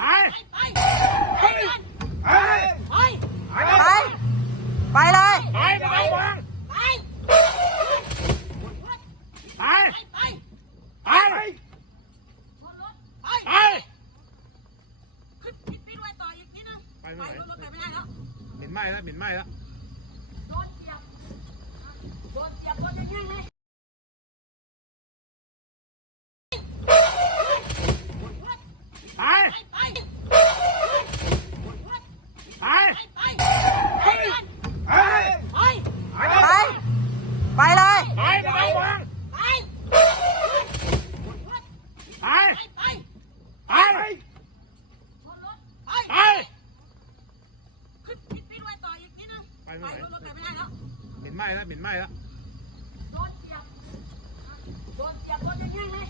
ไปไปไปไปไปไปเลยไปไปไปไปไปไปไปขึ้นไปด้วยต่ออีกนิดนึงไปรถรถไปไม่ได้แล้วเหม็นไหม้แล้วเหม็นไหม้แล้วโดนเสียบโดนเสียบโดนยังไงเลย ไปไปไม่ไหวรถรถไปไม่ได้แล้วเหม็นไหม้แล้วเหม็นไหม้แล้วโดนเสียบโดนเสียบโดนยังไงเลย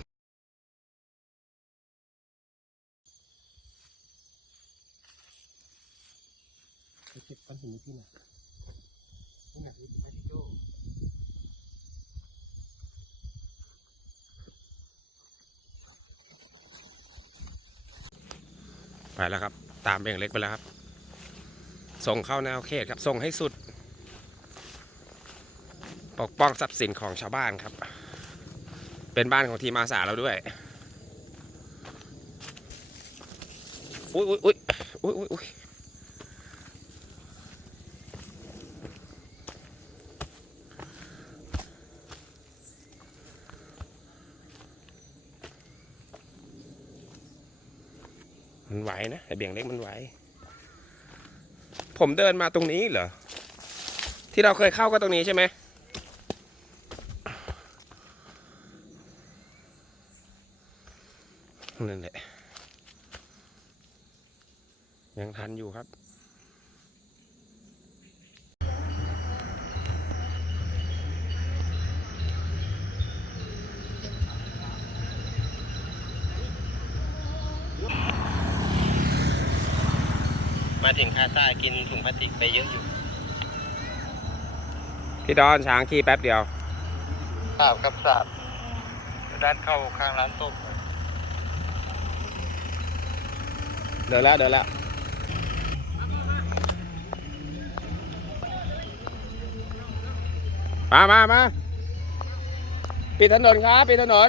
เก็บก้อนหินที่ไหนนี่ไงที่ไม่ที่โจ้ไปแล้วครับ ตามเบ่งเล็กไปแล้วครับ ส่งเข้าแนวเขตครับส่งให้สุด ปกป้องทรัพย์สินของชาวบ้านครับ เป็นบ้านของทีมอาสาเราด้วยอุ้ยอุ้ยอุ้ยอุ้ยอุ้ยอุ้ยมันไหวนะแต่เบี่ยงเล็กมันไหว ผมเดินมาตรงนี้เหรอ ที่เราเคยเข้าก็ตรงนี้ใช่ไหมนั่นแหละยังทันอยู่ครับ มาถึงคาซ่ากินถุงพลาสติกไปเยอะอยู่ พี่ดอนช้างขี่แป๊บเดียวสาบครับสาบด้านเข้าข้างร้านส้มเดินแล้วเดินแล้วมามามาปิดถนนครับปิดถนน